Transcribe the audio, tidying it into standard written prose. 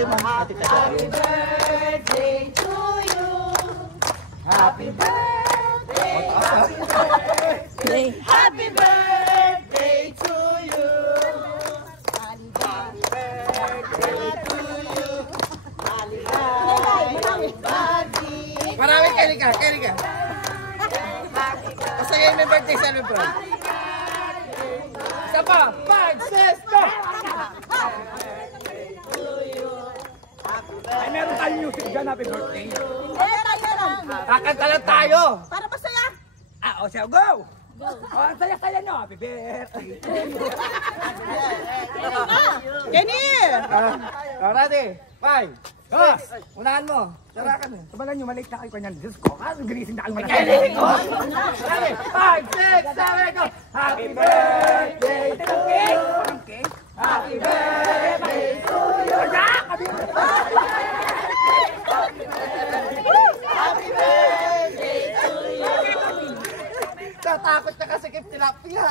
tatay mo. Happy birthday to you. Happy birthday. Happy birthday to you. Happy birthday to you. Marami, carry ka. Basta ngayon may birthday celebrant. Isa pa, 5, 6, go! Ay, meron tayong music dyan, happy birthday. Kakanta lang tayo. Para masaya. O siya, go! Ang saya-saya nyo, happy birthday. Kenny! Ready? 5, 6, unahan mo. Tarakan mo. Sabalan nyo, maliit na kayo kanyan. Diyos ko, ginising na kayo malaki. Ready? 5, 6, 7, go! Happy birthday to you! Happy birthday to you! Happy birthday to you! Tatakot na kasi kip tilapia.